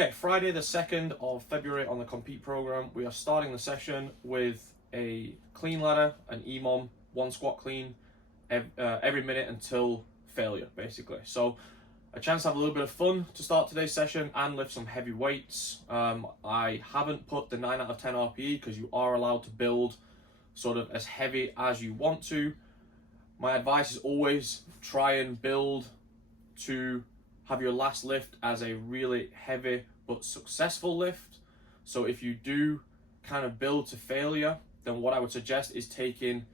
Okay, Friday the 2nd of February on the Compete program, we are starting the session with a clean ladder, an EMOM, one squat clean every minute until failure, basically. So a chance to have a little bit of fun to start today's session and lift some heavy weights. I haven't put the 9 out of 10 RPE because you are allowed to build sort of as heavy as you want to. My advice is always try and build to have your last lift as a really heavy but successful lift. So if you do kind of build to failure, then what I would suggest is taking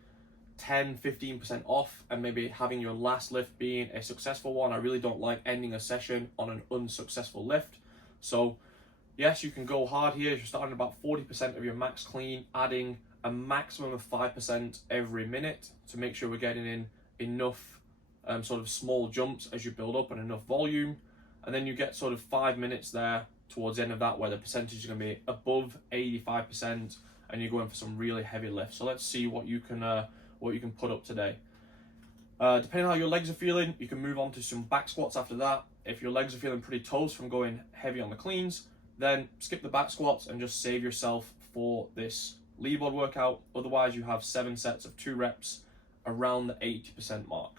10-15% off and maybe having your last lift being a successful one. I really don't like ending a session on an unsuccessful lift. So yes, you can go hard here. You're starting about 40% of your max clean, adding a maximum of 5% every minute to make sure we're getting in enough sort of small jumps as you build up and enough volume. And then you get sort of 5 minutes there towards the end of that where the percentage is going to be above 85% and you're going for some really heavy lifts. So let's see what you can put up today. Depending on how your legs are feeling, you can move on to some back squats after that. If your legs are feeling pretty toast from going heavy on the cleans, then skip the back squats and just save yourself for this lead board workout. Otherwise, you have 7 sets of 2 reps around the 80% mark.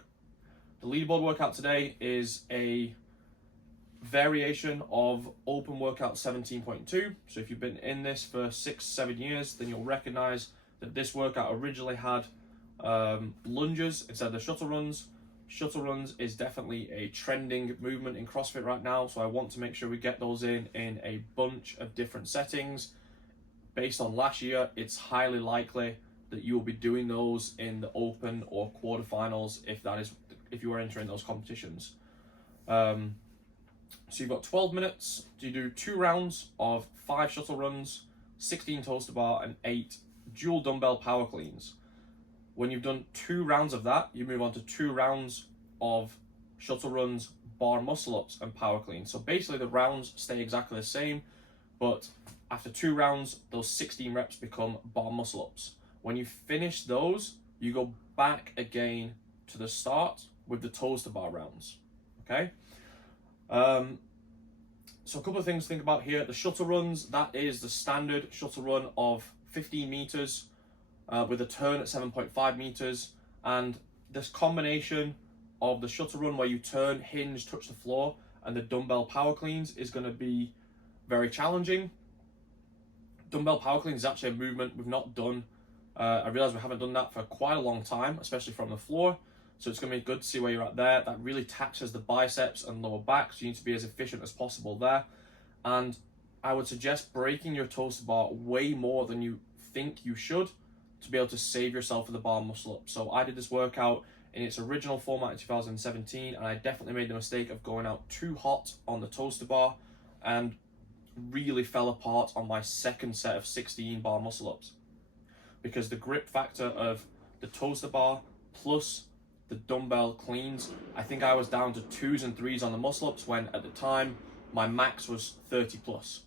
The leaderboard workout today is a variation of open workout 17.2. So if you've been in this for 6-7 years, then you'll recognize that this workout originally had lunges instead of the shuttle runs. Shuttle runs is definitely a trending movement in CrossFit right now, so I want to make sure we get those in a bunch of different settings. Based on last year, it's highly likely that you will be doing those in the open or quarterfinals if you are entering those competitions. So you've got 12 minutes to do 2 rounds of 5 shuttle runs, 16 toes to bar, and 8 dual dumbbell power cleans. When you've done 2 rounds of that, you move on to 2 rounds of shuttle runs, bar muscle ups, and power cleans. So basically the rounds stay exactly the same, but after 2 rounds, those 16 reps become bar muscle ups. When you finish those, you go back again to the start with the toes to bar rounds, okay? So a couple of things to think about here. The shuttle runs, that is the standard shuttle run of 15 meters with a turn at 7.5 meters. And this combination of the shuttle run where you turn, hinge, touch the floor, and the dumbbell power cleans is gonna be very challenging. Dumbbell power cleans is actually a movement we've not done. I realize we haven't done that for quite a long time, especially from the floor. So it's going to be good to see where you're at there. That really taxes the biceps and lower back, so you need to be as efficient as possible there. And I would suggest breaking your toes to bar way more than you think you should to be able to save yourself for the bar muscle up. So I did this workout in its original format in 2017, and I definitely made the mistake of going out too hot on the toes to bar and really fell apart on my second set of 16 bar muscle ups. Because the grip factor of the toes to bar plus the dumbbell cleans, I think I was down to 2s and 3s on the muscle ups when at the time my max was 30 plus.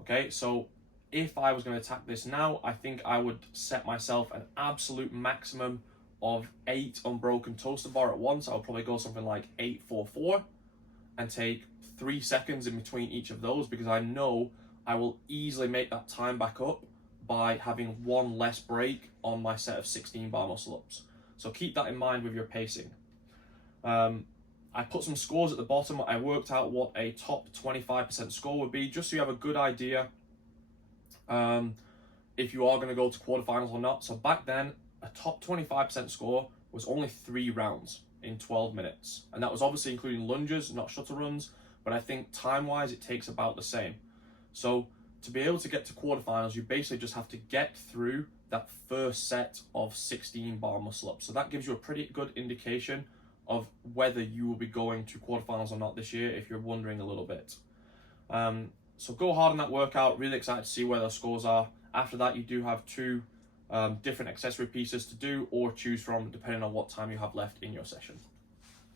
Okay, so if I was going to attack this now, I think I would set myself an absolute maximum of 8 unbroken toes to bar at once. I would probably go something like 8-4-4 and take 3 seconds in between each of those, because I know I will easily make that time back up by having 1 less break on my set of 16 bar muscle ups. So keep that in mind with your pacing. I put some scores at the bottom. I worked out what a top 25% score would be, just so you have a good idea if you are going to go to quarterfinals or not. So back then, a top 25% score was only 3 rounds in 12 minutes. And that was obviously including lunges, not shuttle runs, but I think time-wise it takes about the same. So to be able to get to quarterfinals, you basically just have to get through that first set of 16 bar muscle ups. So that gives you a pretty good indication of whether you will be going to quarterfinals or not this year, if you're wondering a little bit. So go hard on that workout. Really excited to see where those scores are. After that, you do have 2 different accessory pieces to do or choose from, depending on what time you have left in your session.